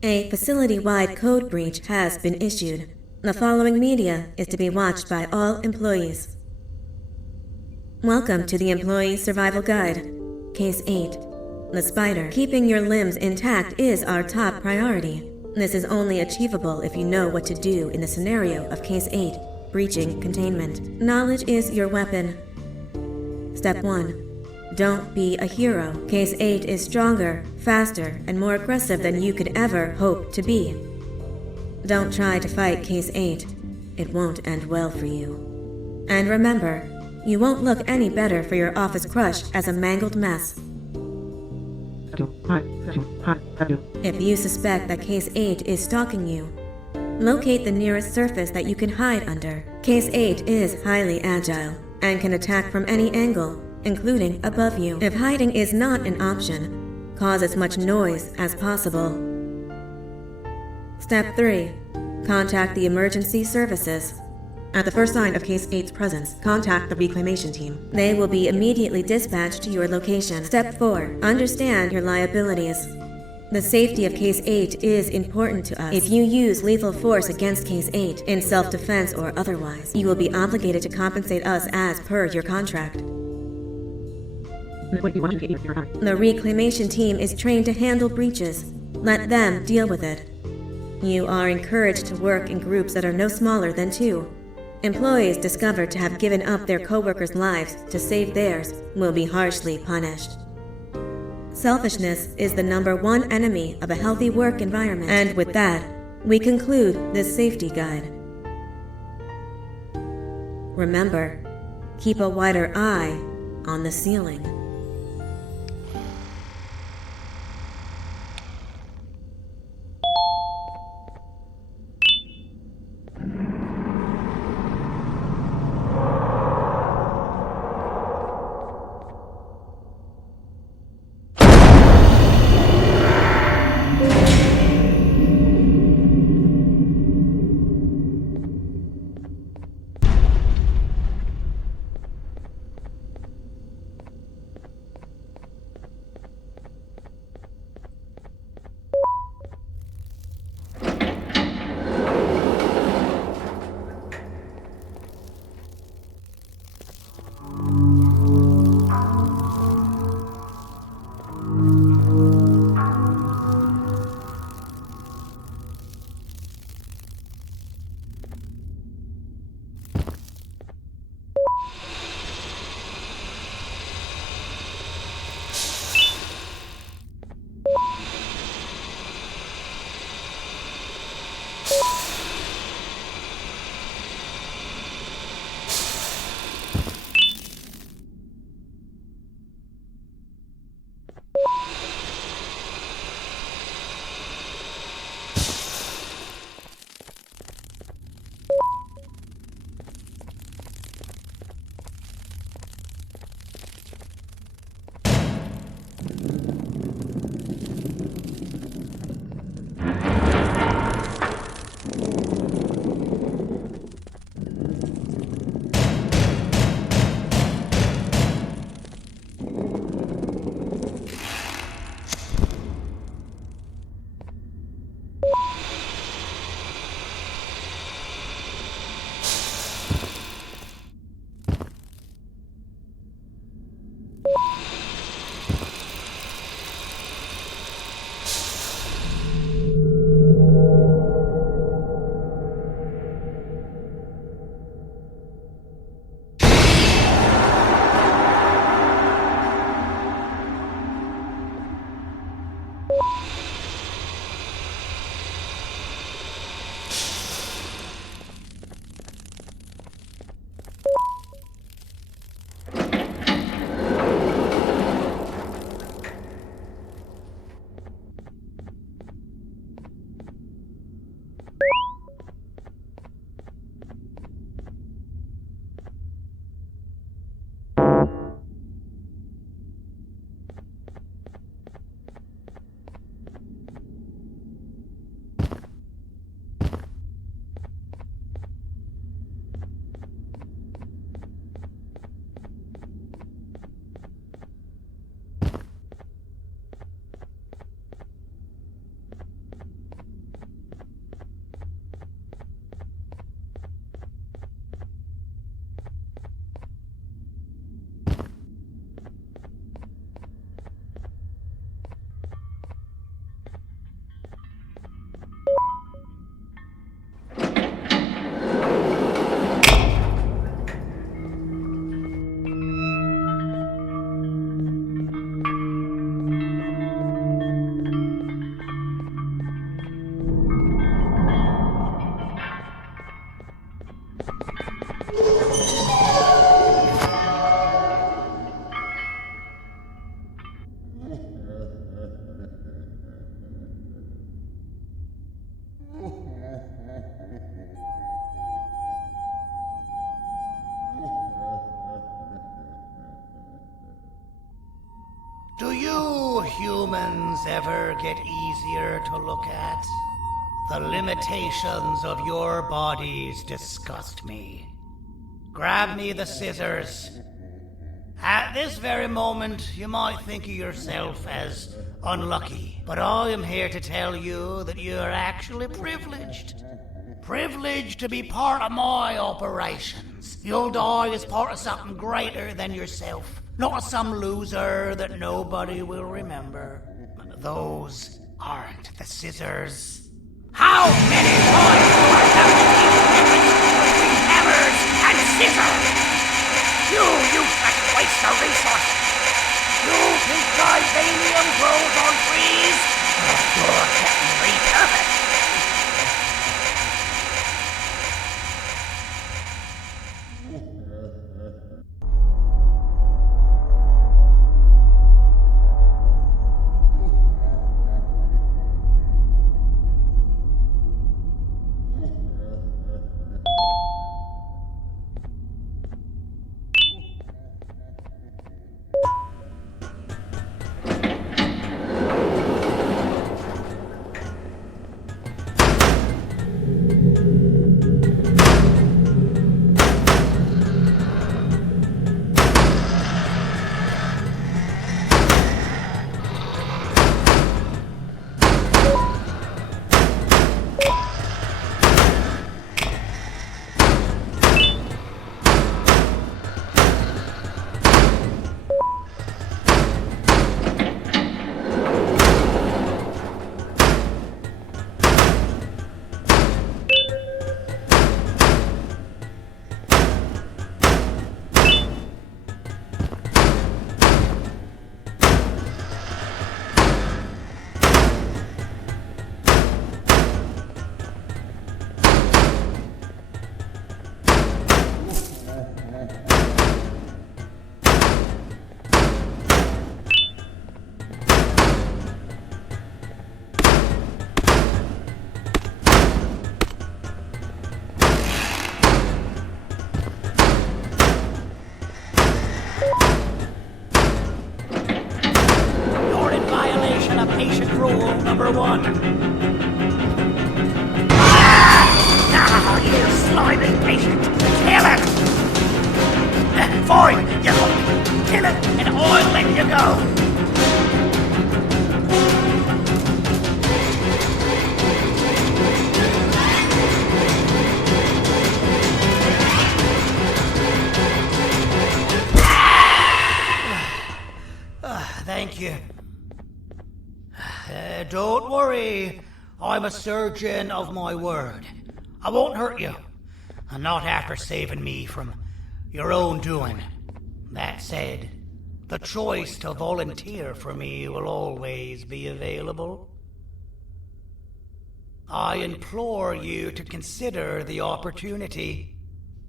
A facility-wide code breach has been issued. The following media is to be watched by all employees. Welcome to the Employee Survival Guide, Case 8. The spider. Keeping your limbs intact is our top priority. This is only achievable if you know what to do in the scenario of Case 8, breaching containment. Knowledge is your weapon. Step 1. Don't be a hero. Case 8 is stronger, faster, and more aggressive than you could ever hope to be. Don't try to fight Case 8. It won't end well for you. And remember, you won't look any better for your office crush as a mangled mess. If you suspect that Case 8 is stalking you, locate the nearest surface that you can hide under. Case 8 is highly agile and can attack from any angle, including above you. If hiding is not an option, cause as much noise as possible. Step 3. Contact the emergency services. At the first sign of Case 8's presence, contact the reclamation team. They will be immediately dispatched to your location. Step 4. Understand your liabilities. The safety of Case 8 is important to us. If you use lethal force against Case 8, in self-defense or otherwise, you will be obligated to compensate us as per your contract. The reclamation team is trained to handle breaches. Let them deal with it. You are encouraged to work in groups that are no smaller than 2. Employees discovered to have given up their co-workers' lives to save theirs will be harshly punished. Selfishness is the #1 enemy of a healthy work environment. And with that, we conclude this safety guide. Remember, keep a wider eye on the ceiling. humans ever get easier to look at? The limitations of your bodies disgust me. Grab me the scissors. At this very moment, you might think of yourself as unlucky, but I am here to tell you that you are actually privileged. Privileged to be part of my operations. You'll die as part of something greater than yourself, not as some loser that nobody will remember. Those aren't the scissors. How many times do I have to keep the difference between hammers and scissors? You useless waste of resources! You think Vibranium grows on trees? You're getting repurposed! Patient rule number 1. Now, you slimy patient! Kill it! Fine, you kill it, and I'll let you go! Thank you. Don't worry, I'm a surgeon of my word. I won't hurt you, and not after saving me from your own doing. That said, the choice to volunteer for me will always be available. I implore you to consider the opportunity.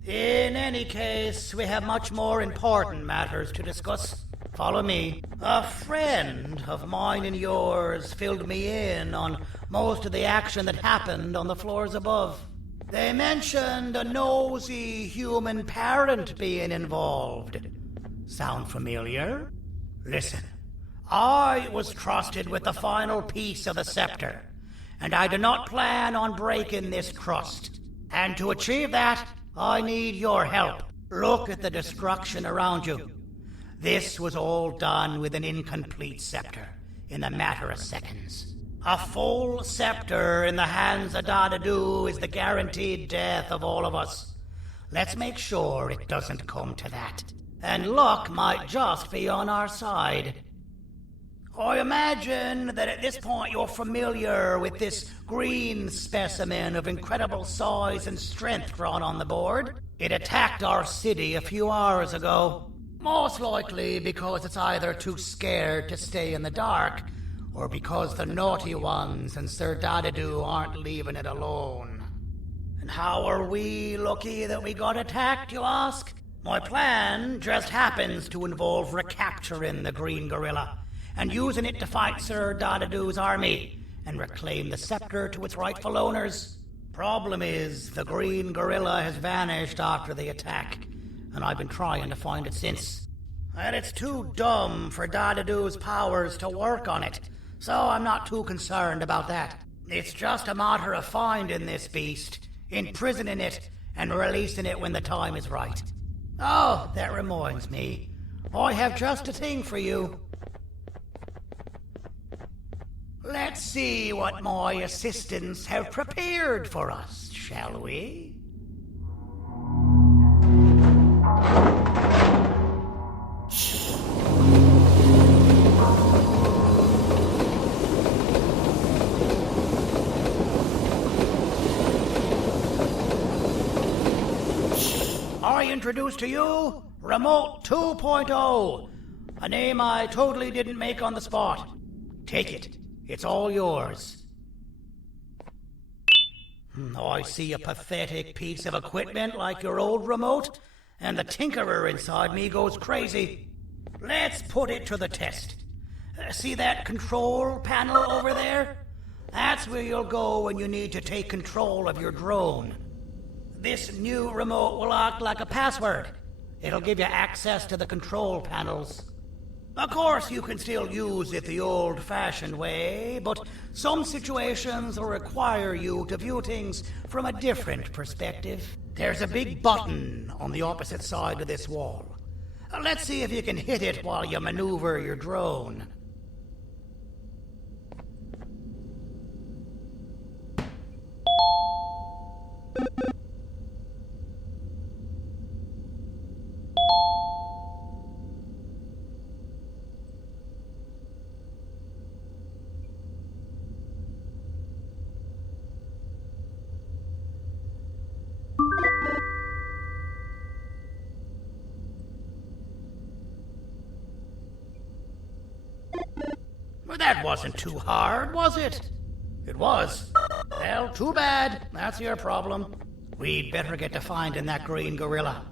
In any case, we have much more important matters to discuss. Follow me. A friend of mine and yours filled me in on most of the action that happened on the floors above. They mentioned a nosy human parent being involved. Sound familiar? Listen, I was trusted with the final piece of the scepter, and I do not plan on breaking this trust. And to achieve that, I need your help. Look at the destruction around you. This was all done with an incomplete scepter, in a matter of seconds. A full scepter in the hands of Dadadu is the guaranteed death of all of us. Let's make sure it doesn't come to that. And luck might just be on our side. I imagine that at this point you're familiar with this green specimen of incredible size and strength drawn on the board. It attacked our city a few hours ago. Most likely because it's either too scared to stay in the dark, or because the naughty ones and Sir Dadadu aren't leaving it alone. And how are we lucky that we got attacked, you ask? My plan just happens to involve recapturing the green gorilla, and using it to fight Sir Dadadu's army, and reclaim the scepter to its rightful owners. Problem is, the green gorilla has vanished after the attack, and I've been trying to find it since. And it's too dumb for Dadadoo's powers to work on it, so I'm not too concerned about that. It's just a matter of finding this beast, imprisoning it, and releasing it when the time is right. Oh, that reminds me. I have just a thing for you. Let's see what my assistants have prepared for us, shall we? I introduce to you Remote 2.0, a name I totally didn't make on the spot. Take it. It's all yours. I see a pathetic piece of equipment like your old remote, and the tinkerer inside me goes crazy. Let's put it to the test. See that control panel over there? That's where you'll go when you need to take control of your drone. This new remote will act like a password. It'll give you access to the control panels. Of course, you can still use it the old-fashioned way, but some situations will require you to view things from a different perspective. There's a big button on the opposite side of this wall. Let's see if you can hit it while you maneuver your drone. Well, that wasn't too hard, was it? It was. Well, too bad. That's your problem. We'd better get to finding that green gorilla.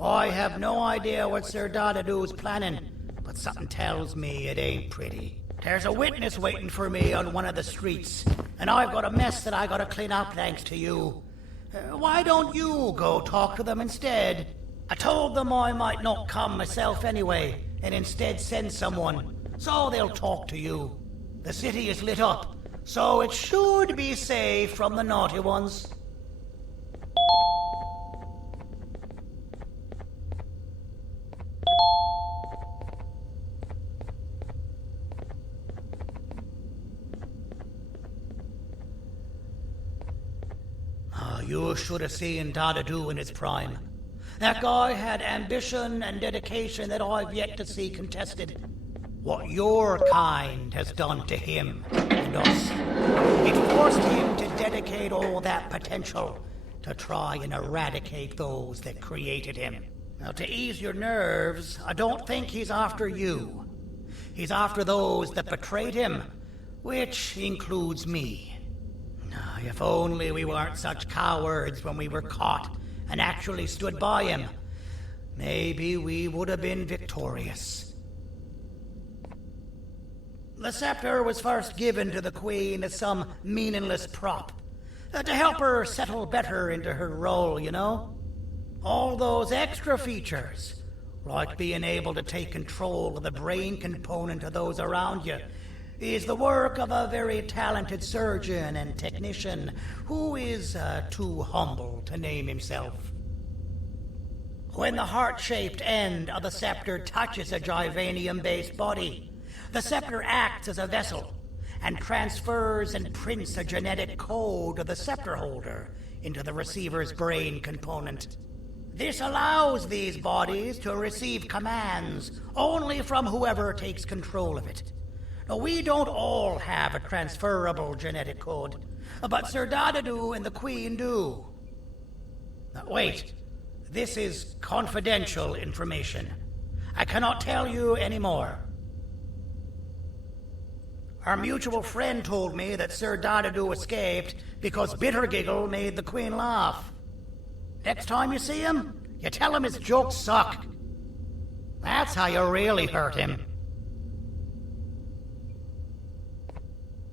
I have no idea what Sir Dadadoo's planning, but something tells me it ain't pretty. There's a witness waiting for me on one of the streets, and I've got a mess that I gotta clean up thanks to you. Why don't you go talk to them instead? I told them I might not come myself anyway, and instead send someone, so they'll talk to you. The city is lit up, so it should be safe from the naughty ones. You should have seen Dadadoo in his prime. That guy had ambition and dedication that I've yet to see contested. What your kind has done to him and us. It forced him to dedicate all that potential to try and eradicate those that created him. Now, to ease your nerves, I don't think he's after you. He's after those that betrayed him, which includes me. If only we weren't such cowards when we were caught and actually stood by him, maybe we would have been victorious. The scepter was first given to the Queen as some meaningless prop, to help her settle better into her role, you know? All those extra features, like being able to take control of the brain component of those around you, is the work of a very talented surgeon and technician who is too humble to name himself. When the heart-shaped end of the scepter touches a Givanium-based body, the scepter acts as a vessel and transfers and prints a genetic code of the scepter holder into the receiver's brain component. This allows these bodies to receive commands only from whoever takes control of it. Now, we don't all have a transferable genetic code, but Sir Dadadoo and the Queen do. Now, wait. This is confidential information. I cannot tell you any more. Our mutual friend told me that Sir Dadadoo escaped because Bittergiggle made the Queen laugh. Next time you see him, you tell him his jokes suck. That's how you really hurt him.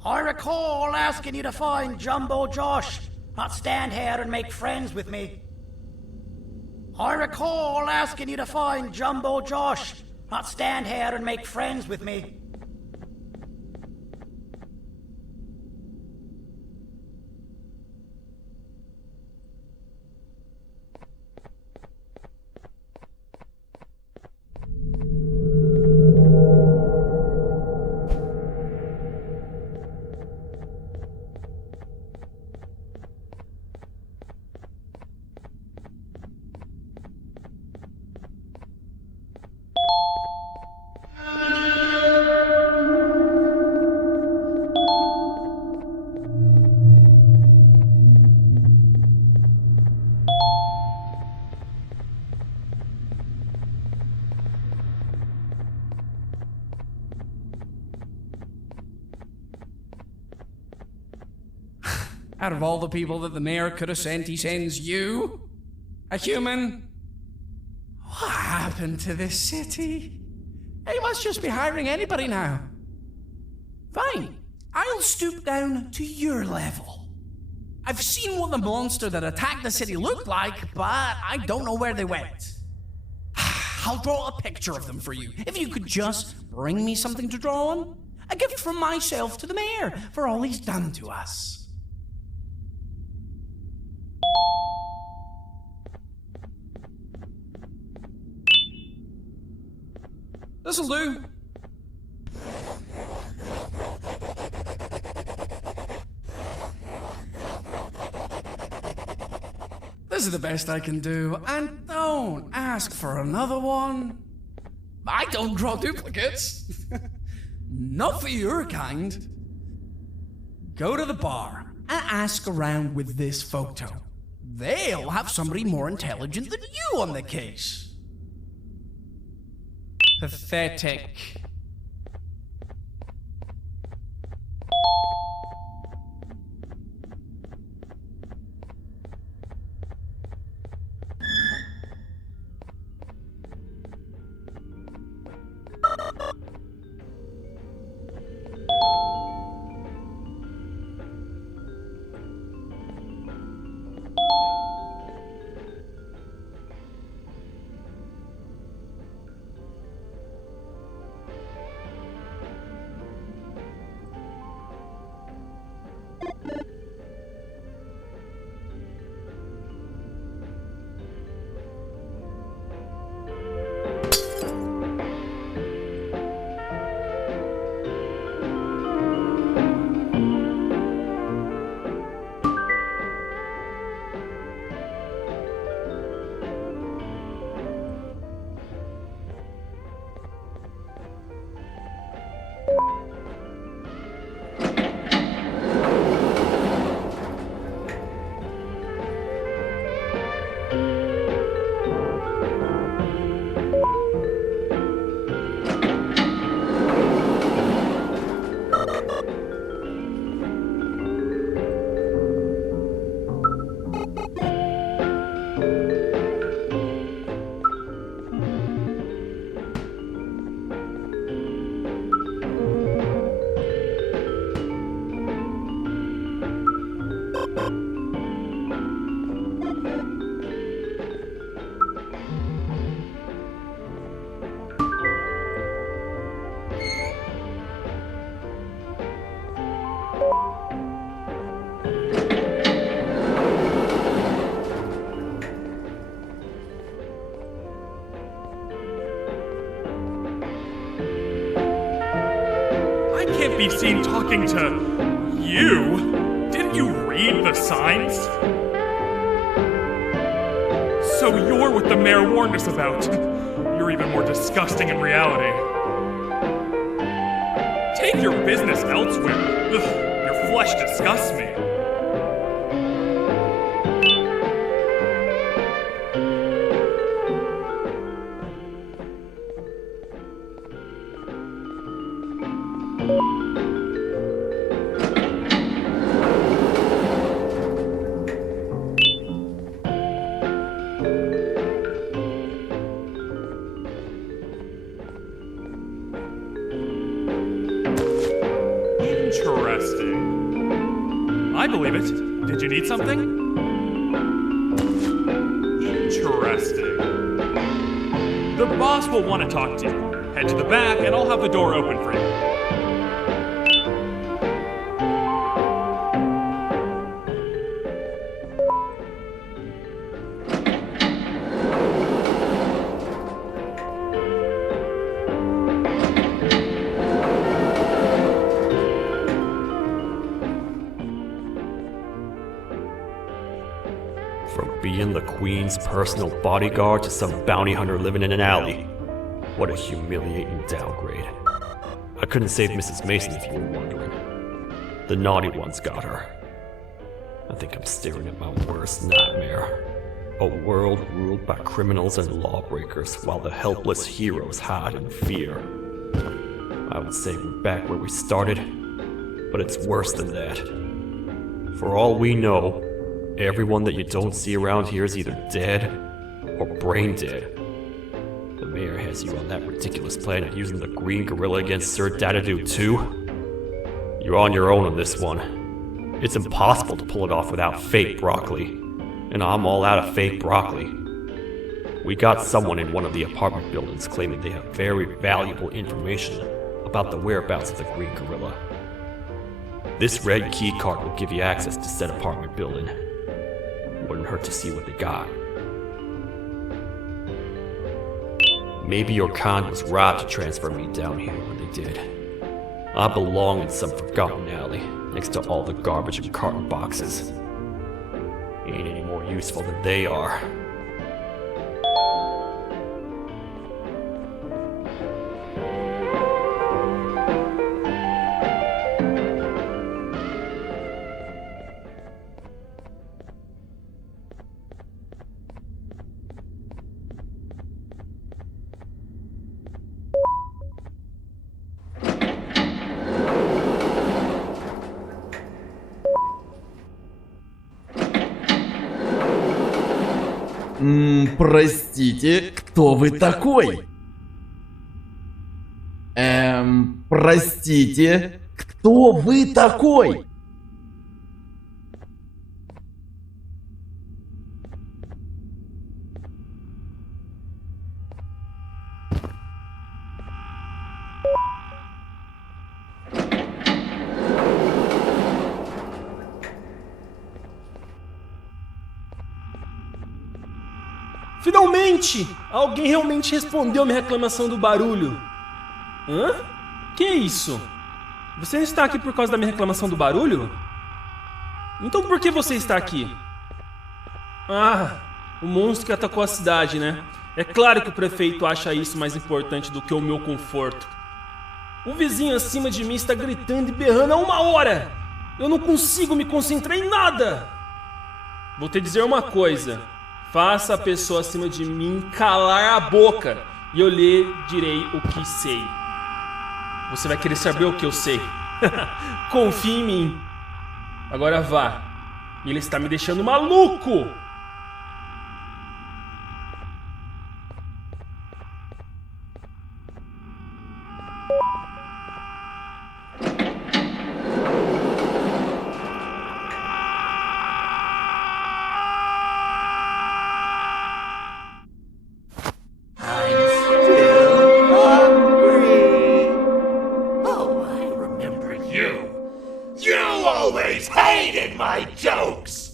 I recall asking you to find Jumbo Josh, not stand here and make friends with me. I recall asking you to find Jumbo Josh, not stand here and make friends with me. Out of all the people that the mayor could have sent, he sends you? A human? What happened to this city? He must just be hiring anybody now. Fine, I'll stoop down to your level. I've seen what the monster that attacked the city looked like, but I don't know where they went. I'll draw a picture of them for you, if you could just bring me something to draw on. A gift from myself to the mayor for all he's done to us. This'll do. This is the best I can do, and don't ask for another one. I don't draw duplicates. Not for your kind. Go to the bar and ask around with this photo. They'll have somebody more intelligent than you on the case. Pathetic. Can't be seen talking to you. Didn't you read the signs? So you're what the mayor warned us about. You're even more disgusting in reality. Take your business elsewhere. Ugh, your flesh disgusts me. Interesting. I believe it. Did you need something? Interesting. The boss will want to talk to you. Head to the back and I'll have the door open for you. From being the Queen's personal bodyguard to some bounty hunter living in an alley. What a humiliating downgrade. I couldn't save Mrs. Mason if you were wondering. The naughty ones got her. I think I'm staring at my worst nightmare. A world ruled by criminals and lawbreakers while the helpless heroes hide in fear. I would say we're back where we started, but it's worse than that. For all we know, everyone that you don't see around here is either dead or brain dead. The mayor has you on that ridiculous plan of using the green gorilla against Sir Dadadoo too. You're on your own on this one. It's impossible to pull it off without fake broccoli, and I'm all out of fake broccoli. We got someone in one of the apartment buildings claiming they have very valuable information about the whereabouts of the green gorilla. This red key card will give you access to said apartment building. Wouldn't hurt to see what they got. Maybe your con was right to transfer me down here when they did. I belong in some forgotten alley, next to all the garbage and carton boxes. Ain't any more useful than they are. Простите, кто вы такой? Простите, кто вы такой? Finalmente! Alguém realmente respondeu minha reclamação do barulho. Hã? Que é isso? Você está aqui por causa da minha reclamação do barulho? Então por que você está aqui? Ah, o monstro que atacou a cidade, né? É claro que o prefeito acha isso mais importante do que o meu conforto. O vizinho acima de mim está gritando e berrando há 1 hora! Eu não consigo me concentrar em nada! Vou te dizer uma coisa. Faça a pessoa acima de mim calar a boca e eu lhe direi o que sei. Você vai querer saber o que eu sei. Confie em mim. Agora vá. Ele está me deixando maluco. You always hated my jokes!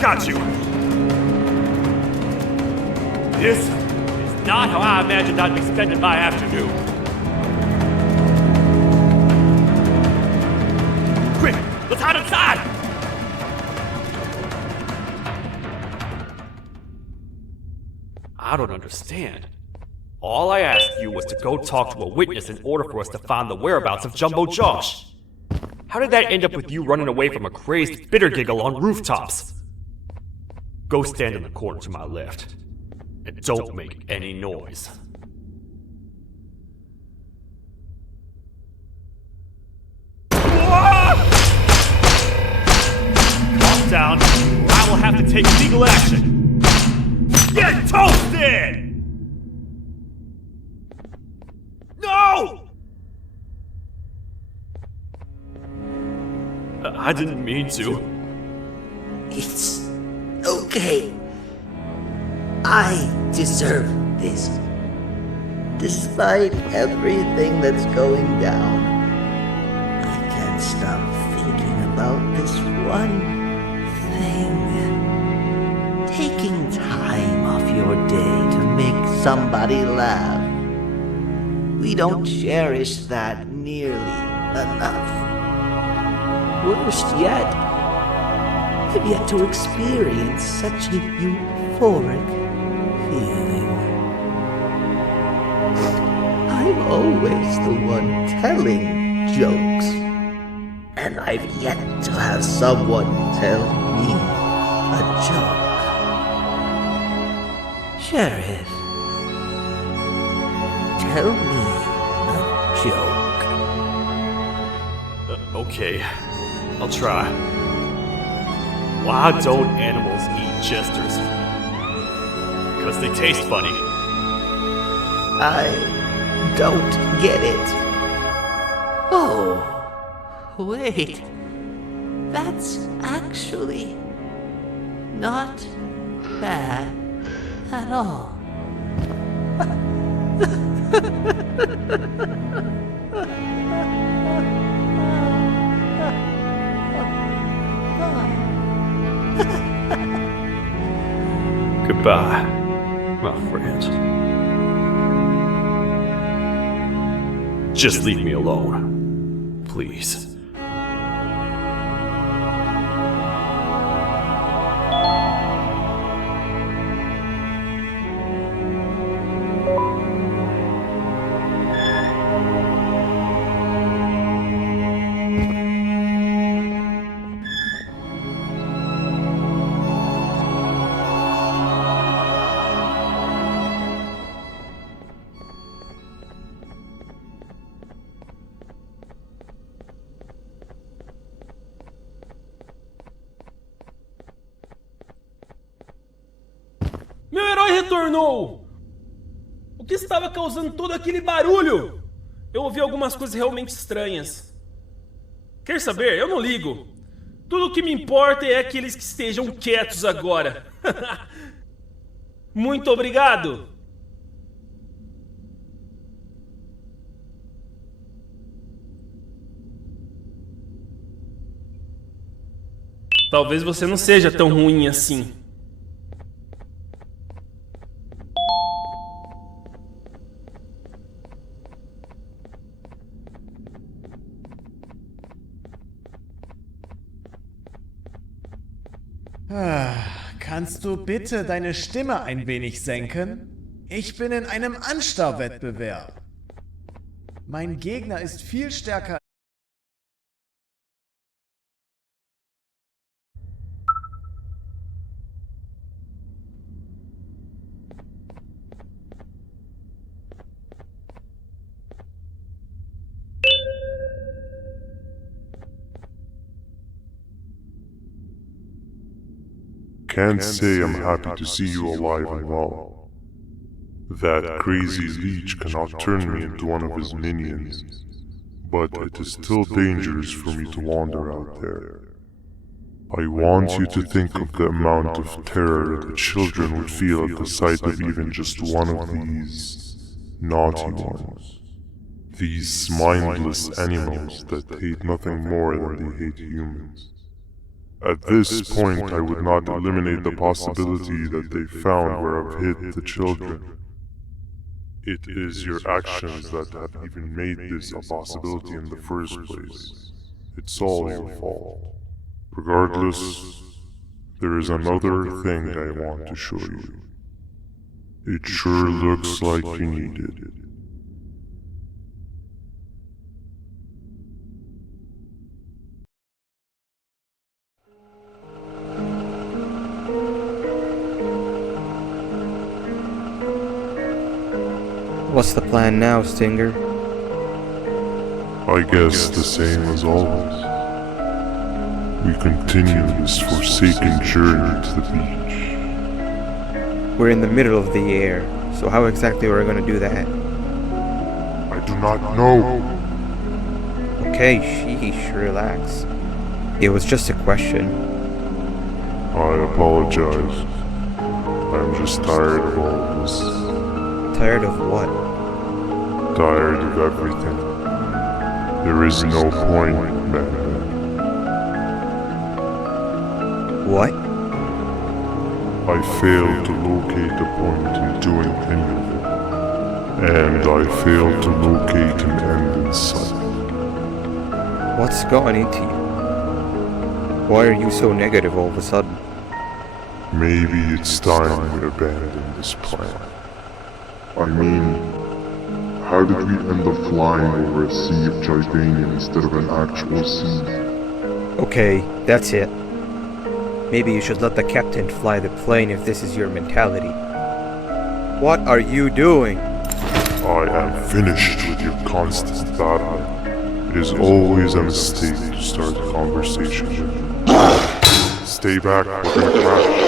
got you! This is not how I imagined I'd be spending my afternoon. Quick, let's hide inside! I don't understand. All I asked you was to go talk to a witness in order for us to find the whereabouts of Jumbo Josh. How did that end up with you running away from a crazed bitter giggle on rooftops? Go stand in the corner to my left. And don't make any noise. Calm down, or I will have to take legal action. Get toasted! No! I didn't mean to. It's okay. I deserve this. Despite everything that's going down, I can't stop thinking about this one thing. Taking time off your day to make somebody laugh. We don't cherish that nearly enough. Worst yet, I've yet to experience such a euphoric feeling. I'm always the one telling jokes, and I've yet to have someone tell me a joke. Sheriff, tell me a joke. Okay, I'll try. Why don't animals eat jesters? Because they taste funny. I don't get it. Oh, wait. That's actually not bad at all. Goodbye, my friend. Just leave me alone, please. Meu herói retornou! O que estava causando todo aquele barulho? Eu ouvi algumas coisas realmente estranhas. Quer saber? Eu não ligo. Tudo o que me importa é que eles estejam quietos agora. Muito obrigado! Talvez você não seja tão ruim assim. Kannst du bitte deine Stimme ein wenig senken? Ich bin in einem Anstarrwettbewerb. Mein Gegner ist viel stärker. Can't say I'm happy to see you alive and well. That crazy leech cannot turn me into one of his minions, but it is still dangerous for me to wander out there. I want you to think of the amount of terror that the children would feel at the sight of even just one of these naughty ones. These mindless animals that hate nothing more than they hate humans. At this point, I would not eliminate the possibility that they found where I've hid the children. It is your actions that have even made this a possibility in the first place. It's all your fault. Regardless, there is another thing I want to show you. It sure looks like you need it. What's the plan now, Stinger? I guess the same as always. We continue this forsaken journey to the beach. We're in the middle of the air, so how exactly are we going to do that? I do not know. Okay, sheesh, relax. It was just a question. I apologize. I'm just tired of all of this. Tired of what? Tired of everything. There is no point, Banban. What? I failed to locate the point in doing any of it. And I failed to locate an end in sight. What's gotten into you? Why are you so negative all of a sudden? Maybe it's time we abandon this plan. I mean, how did we end up flying over a sea of Jordanian instead of an actual sea? Okay, that's it. Maybe you should let the captain fly the plane if this is your mentality. What are you doing? I am finished with your constant battling. It is always a mistake to start a conversation with. Stay back, we're gonna crash.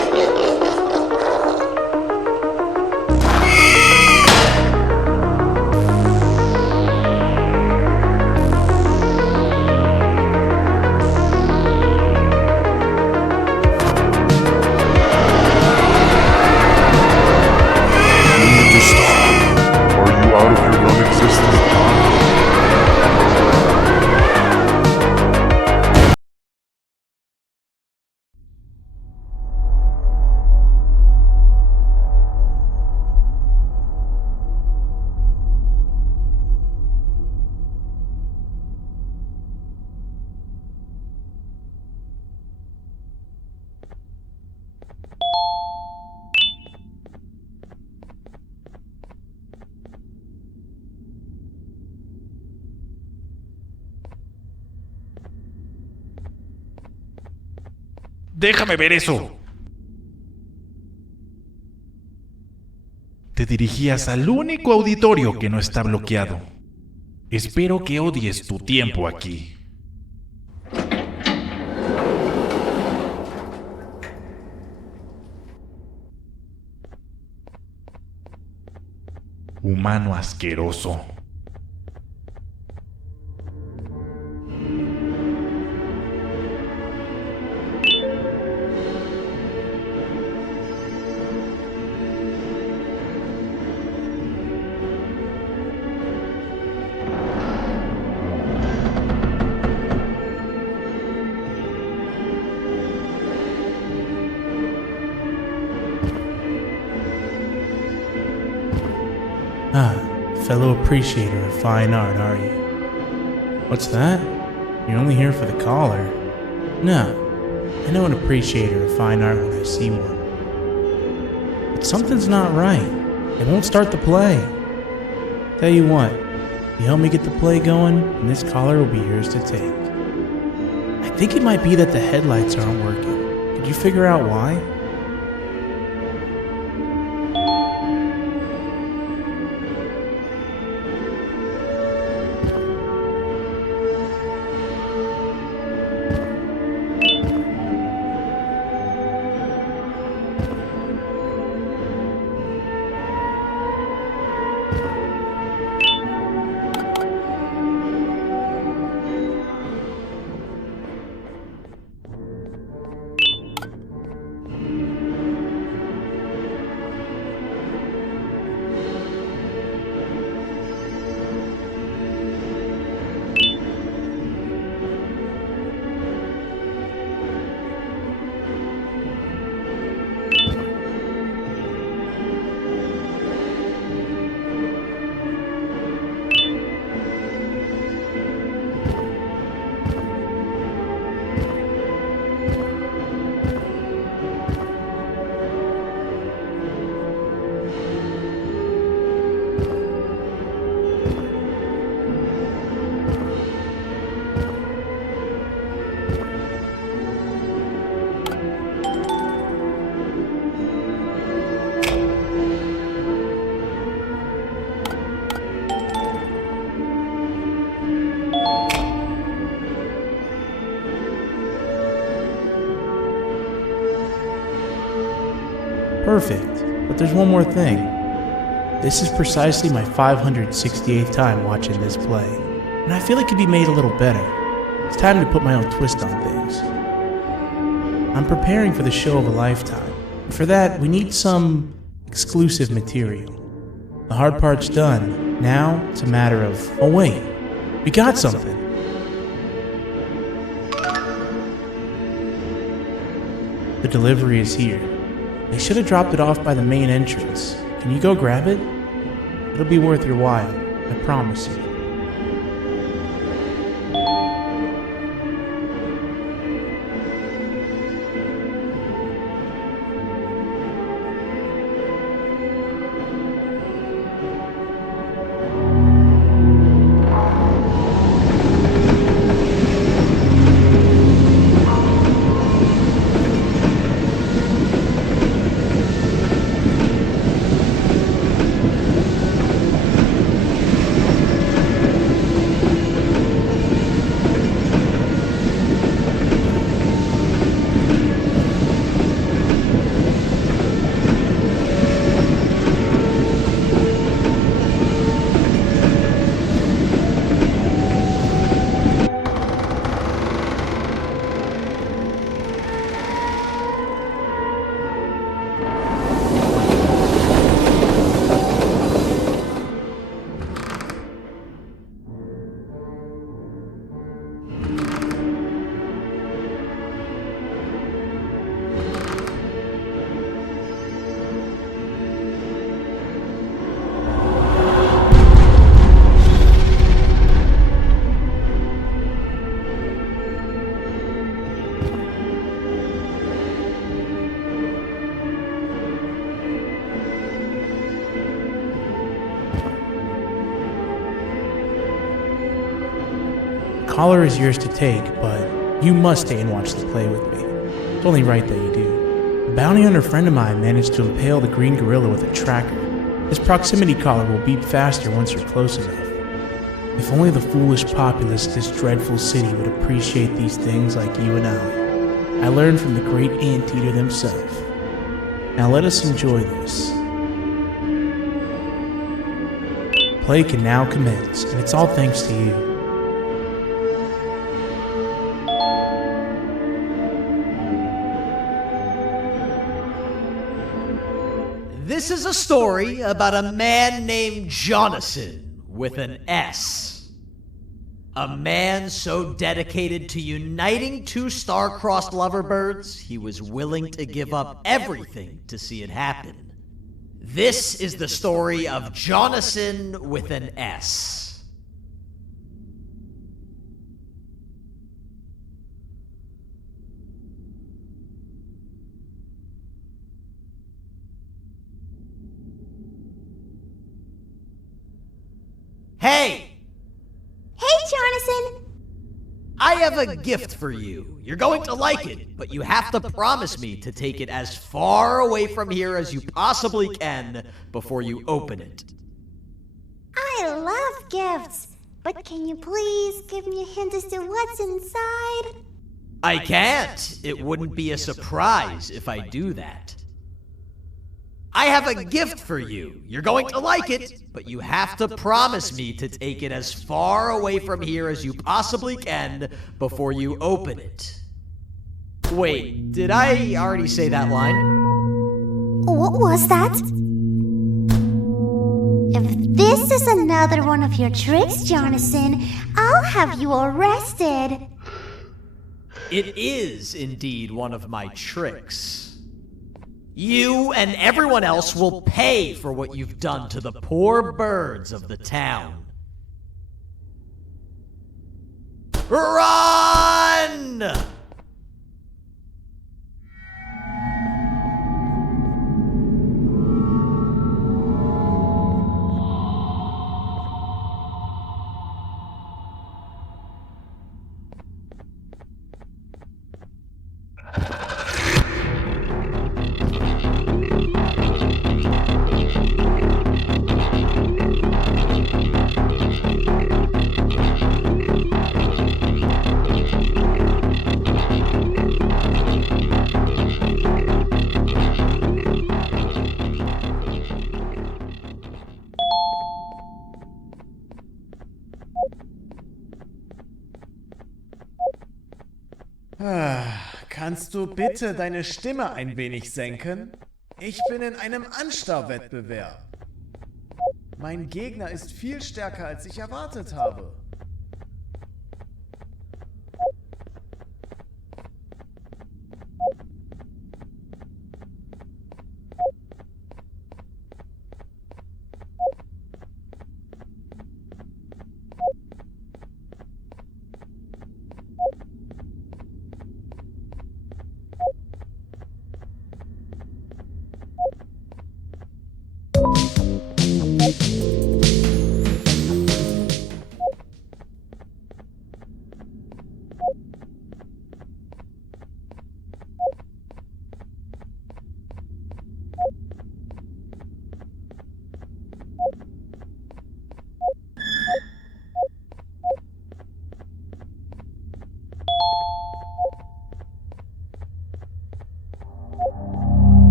Déjame ver eso. Te dirigías al único auditorio que no está bloqueado. Espero que odies tu tiempo aquí. Humano asqueroso. Fellow appreciator of fine art, are you? What's that? You're only here for the collar? No, I know an appreciator of fine art when I see one. But something's not right. It won't start the play. Tell you what, you help me get the play going, and this collar will be yours to take. I think it might be that the headlights aren't working. Did you figure out why? Perfect. But there's one more thing. This is precisely my 568th time watching this play, and I feel it could be made a little better. It's time to put my own twist on things. I'm preparing for the show of a lifetime, and for that, we need some exclusive material. The hard part's done. Now, it's a matter of, oh wait, we got something. The delivery is here. They should have dropped it off by the main entrance. Can you go grab it? It'll be worth your while, I promise you. Collar is yours to take, but you must stay and watch the play with me. It's only right that you do. A bounty hunter friend of mine managed to impale the green gorilla with a tracker. His proximity collar will beep faster once you're close enough. If only the foolish populace of this dreadful city would appreciate these things like you and I learned from the great anteater himself. Now let us enjoy this. Play can now commence, and it's all thanks to you. This is a story about a man named Jonathan with an S. A man so dedicated to uniting two star-crossed loverbirds, he was willing to give up everything to see it happen. This is the story of Jonathan with an S. Hey! Hey, Jonathan! I have a gift for you. You're going to like it, but you have to promise me to take it as far away from here as you possibly can before you open it. I love gifts, but can you please give me a hint as to what's inside? I can't. It wouldn't be a surprise if I do that. I have a gift for you. You're going to like it, but you have to promise me to take it as far away from here as you possibly can before you open it. Wait, did I already say that line? What was that? If this is another one of your tricks, Jonathan, I'll have you arrested. It is indeed one of my tricks. You and everyone else will pay for what you've done to the poor birds of the town. Run! Kannst du bitte deine Stimme ein wenig senken? Ich bin in einem Anstarrwettbewerb. Mein Gegner ist viel stärker, als ich erwartet habe.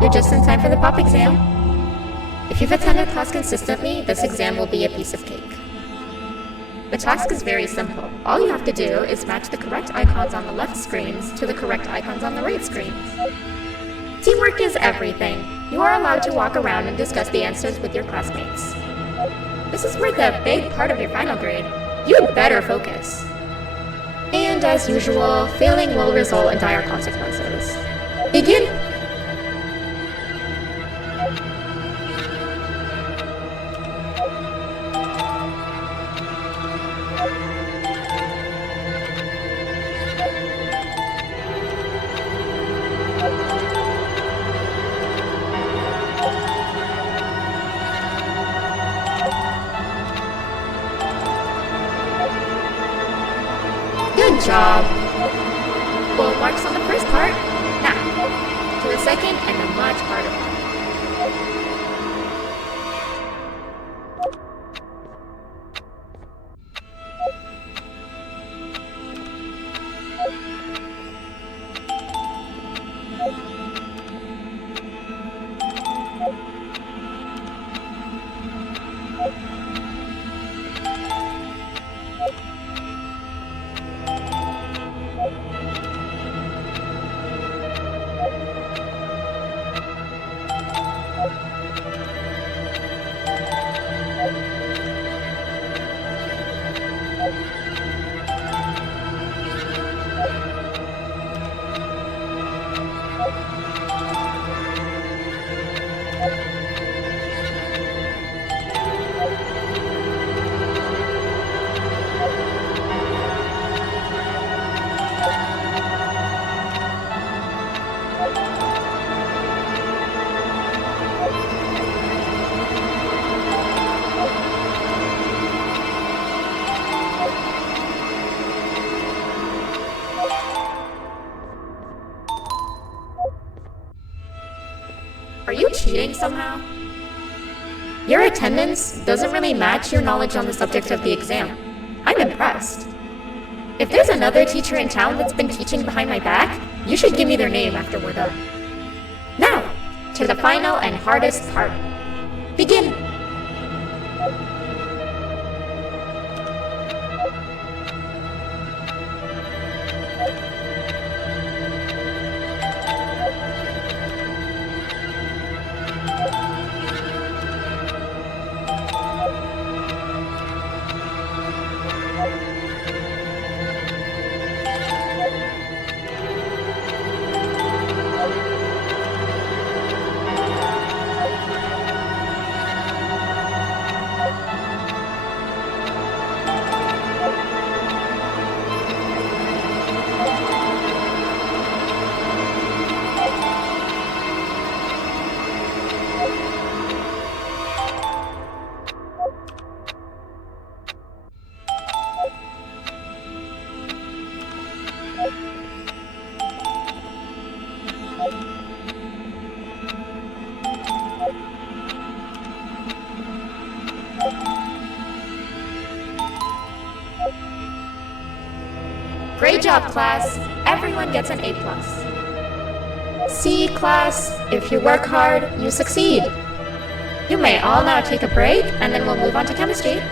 You're just in time for the pop exam. If you've attended class consistently, this exam will be a piece of cake. The task is very simple. All you have to do is match the correct icons on the left screens to the correct icons on the right screens. Teamwork is everything. You are allowed to walk around and discuss the answers with your classmates. This is worth a big part of your final grade. You'd better focus. And as usual, failing will result in dire consequences. Begin! Good job. Full marks on the first part. Now, to the second and the much harder part. Are you cheating somehow? Your attendance doesn't really match your knowledge on the subject of the exam. I'm impressed. If there's another teacher in town that's been teaching behind my back, you should give me their name after we're done. Now, to the final and hardest part. Begin! Great job, class. Everyone gets an A+. See, class, if you work hard, you succeed. You may all now take a break, and then we'll move on to chemistry.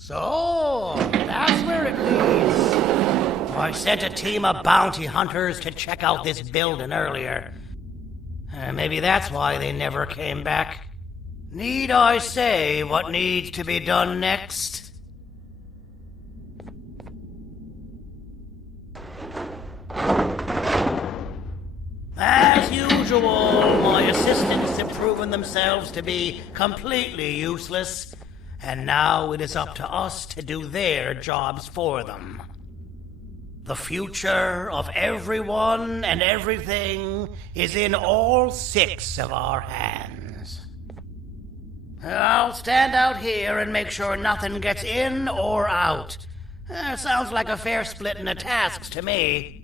So, that's where it leads. I sent a team of bounty hunters to check out this building earlier. Maybe that's why they never came back. Need I say what needs to be done next? As usual, my assistants have proven themselves to be completely useless, and now it is up to us to do their jobs for them. The future of everyone and everything is in all 6 of our hands. I'll stand out here and make sure nothing gets in or out. Sounds like a fair splitting of tasks to me.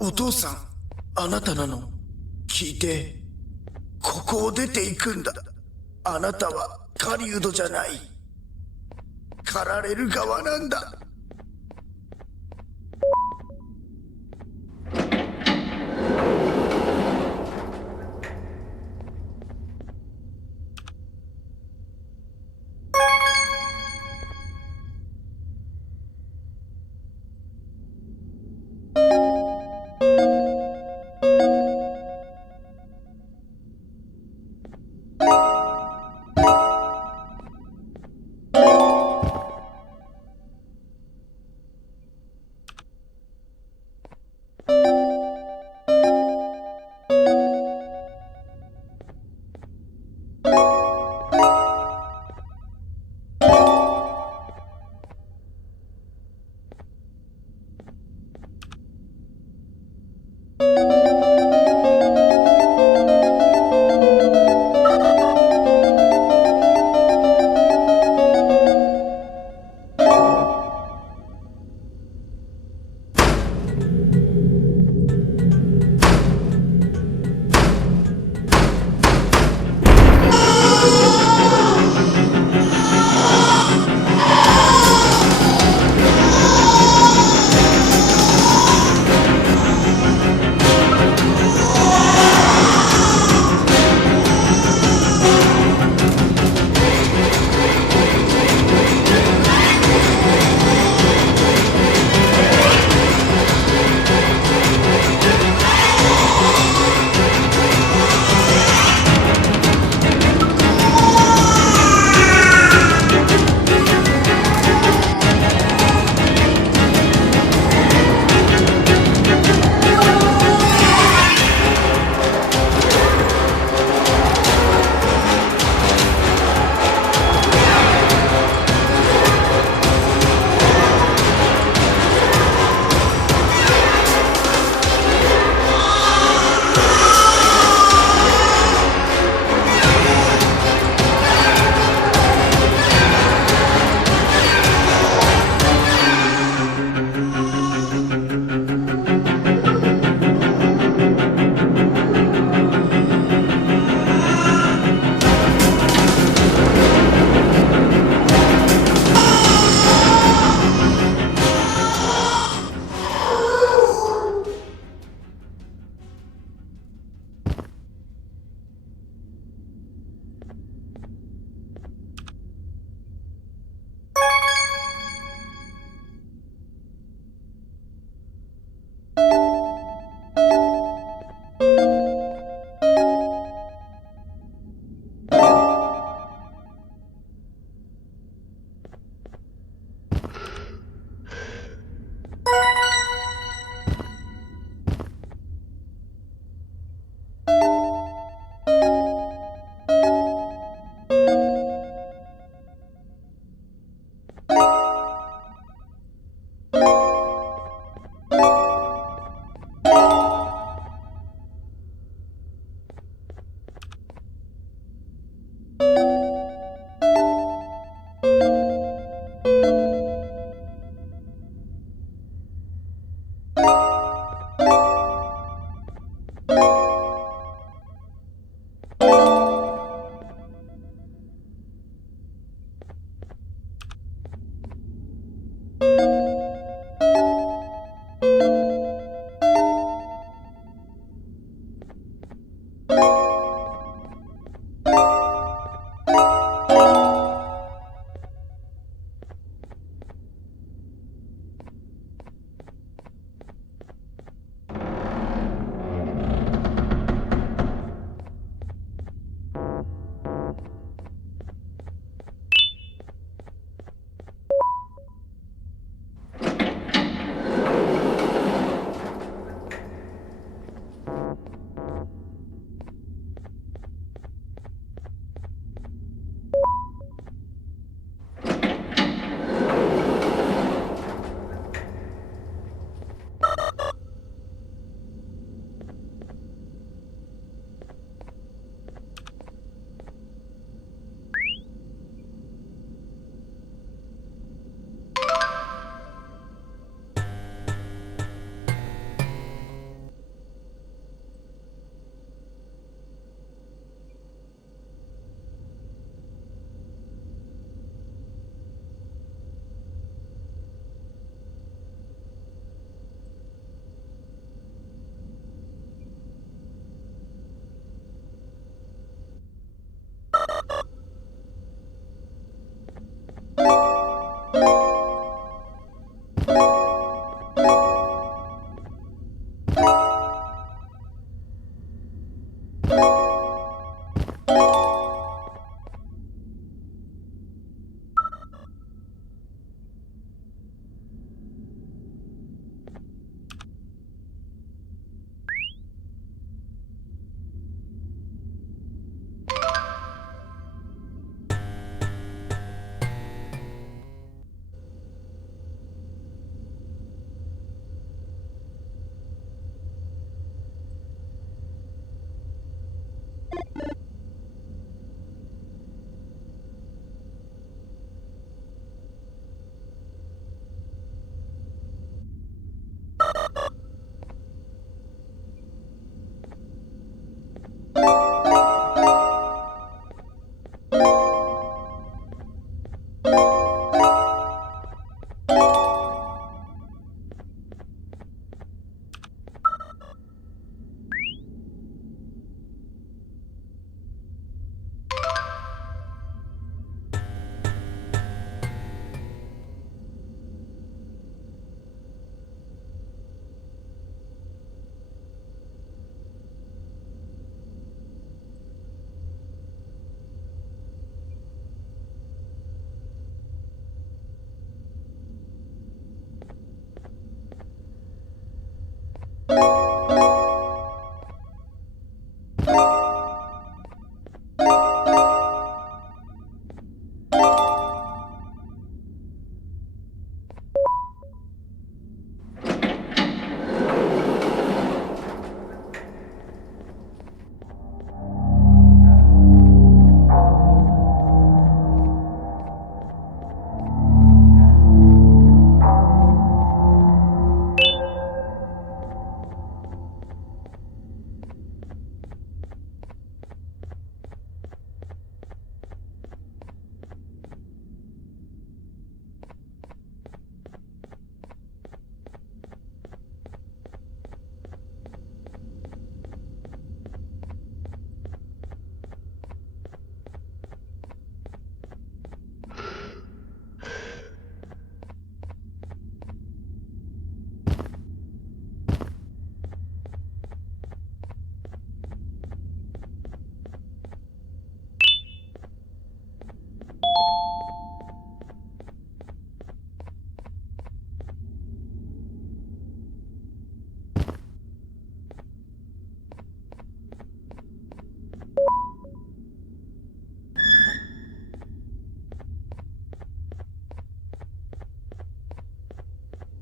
お父さん、あなたなの？聞いて。ここを出ていくんだ。あなたは狩人じゃない。狩られる側なんだ。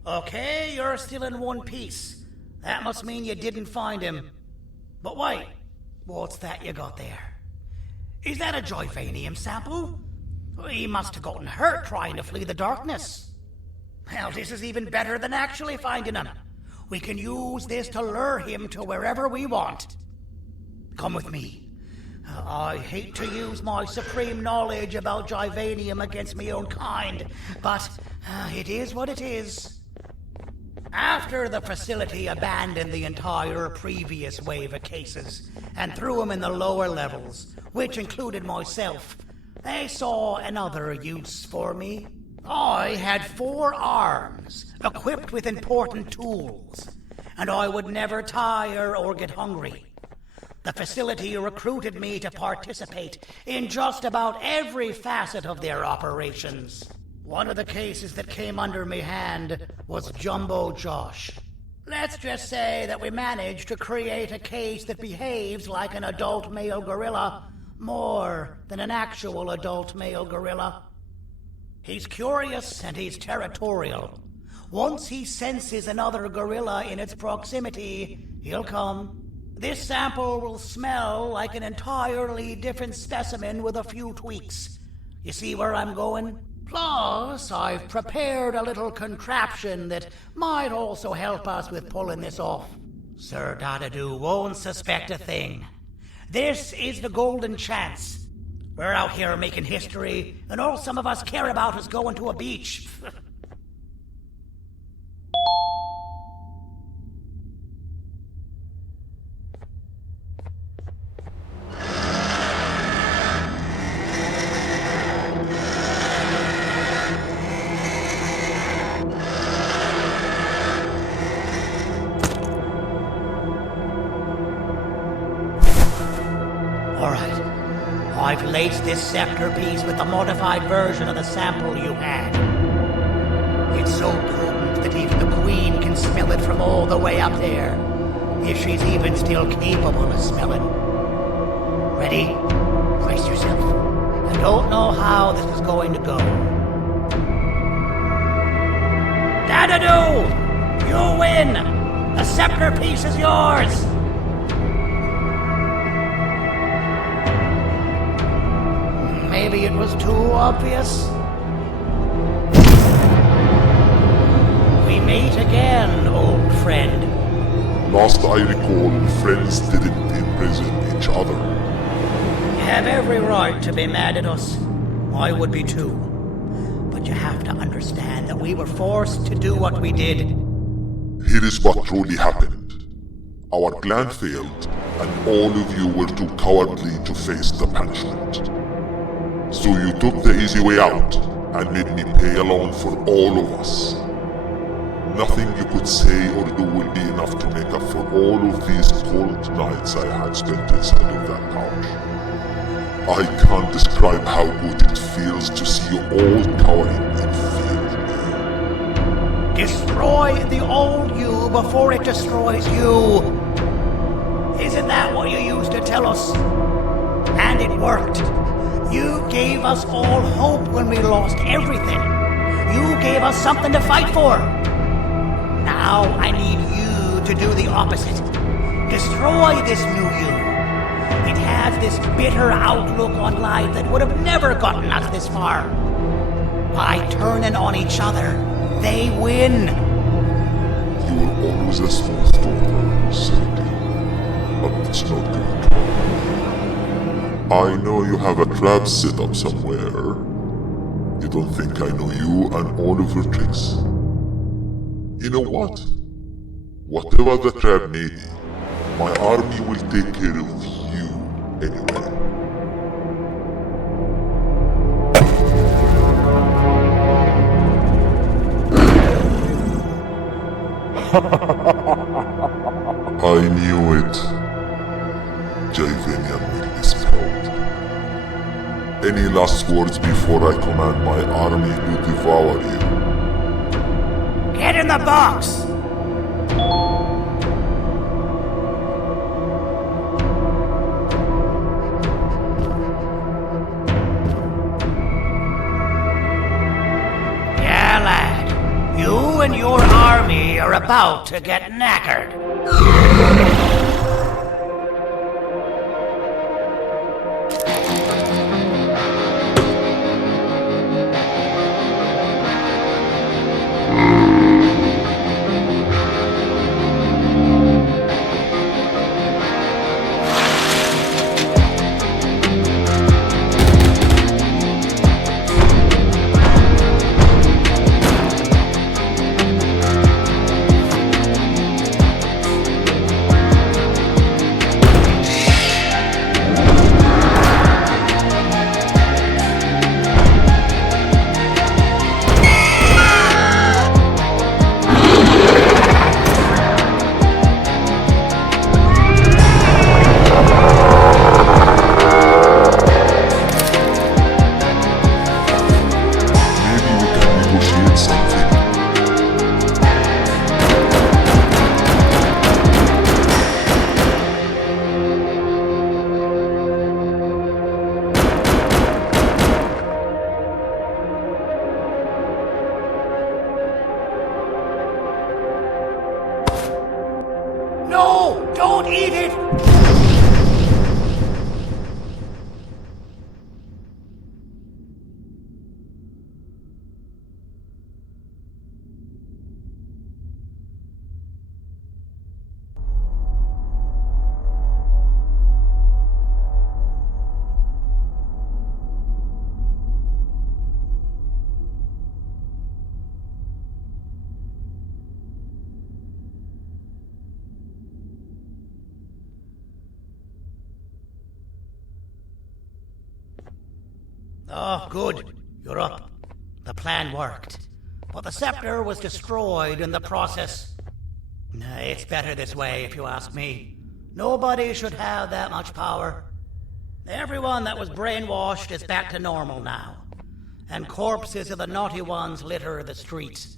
Okay, you're still in one piece. That must mean you didn't find him. But wait, what's that you got there? Is that a Joyvanium sample? He must have gotten hurt trying to flee the darkness. Well, this is even better than actually finding him. We can use this to lure him to wherever we want. Come with me. I hate to use my supreme knowledge about Joyvanium against my own kind, but it is what it is. After the facility abandoned the entire previous wave of cases and threw them in the lower levels, which included myself, they saw another use for me. I had 4 arms, equipped with important tools, and I would never tire or get hungry. The facility recruited me to participate in just about every facet of their operations. One of the cases that came under me hand was Jumbo Josh. Let's just say that we managed to create a case that behaves like an adult male gorilla more than an actual adult male gorilla. He's curious and he's territorial. Once he senses another gorilla in its proximity, he'll come. This sample will smell like an entirely different specimen with a few tweaks. You see where I'm going? Plus, I've prepared a little contraption that might also help us with pulling this off. Sir Dadadoo won't suspect a thing. This is the golden chance. We're out here making history, and all some of us care about is going to a beach. Alright. I've laced this scepter piece with the modified version of the sample you had. It's so potent that even the Queen can smell it from all the way up there. If she's even still capable of smelling. Ready? Brace yourself. I don't know how this is going to go. Dadadoo! You win! The scepter piece is yours! Maybe it was too obvious? We meet again, old friend. Last I recall, friends didn't imprison each other. You have every right to be mad at us. I would be too. But you have to understand that we were forced to do what we did. Here is what truly happened. Our plan failed, and all of you were too cowardly to face the punishment. So you took the easy way out, and made me pay along for all of us. Nothing you could say or do will be enough to make up for all of these cold nights I had spent inside of that pouch. I can't describe how good it feels to see you all cowering in fear. Destroy the old you before it destroys you. Isn't that what you used to tell us? And it worked. You gave us all hope when we lost everything. You gave us something to fight for. Now I need you to do the opposite. Destroy this new you. It has this bitter outlook on life that would have never gotten us this far. By turning on each other, they win. You were always a smooth talker, Cindy. But it's not going to work. I know you have a trap set up somewhere. You don't think I know you and all of your tricks? You know what? Whatever the trap may be, my army will take care of you anyway. I knew it. Javanian will be spelled. Any last words before I command my army to devour you? Get in the box! Yeah, lad. You and your army are about to get knackered. No! Don't eat it! Oh, good. You're up. The plan worked. But the scepter was destroyed in the process. It's better this way, if you ask me. Nobody should have that much power. Everyone that was brainwashed is back to normal now, and corpses of the naughty ones litter the streets.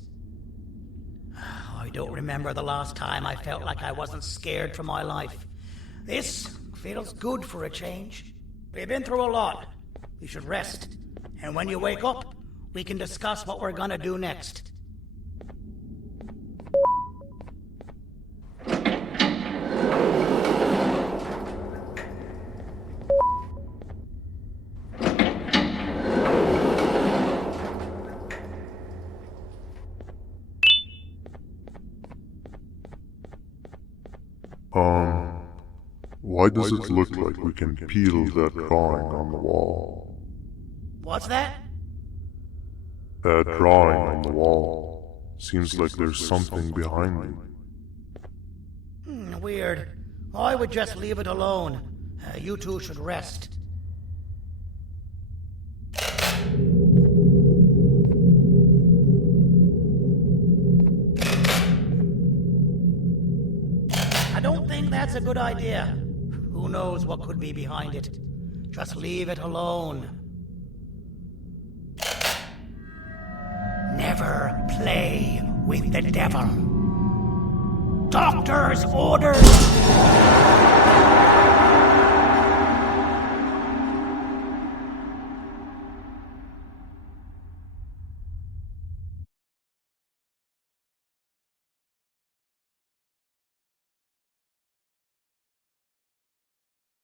I don't remember the last time I felt like I wasn't scared for my life. This feels good for a change. We've been through a lot. You should rest, and when you wake up, we can discuss what we're gonna do next. Why does it look like we can peel that drawing on the wall? What's that? That drawing on the wall. Seems like there's something behind it. Weird. I would just leave it alone. You two should rest. I don't think that's a good idea. Who knows what could be behind it? Just leave it alone. Never play with the devil. Doctor's orders!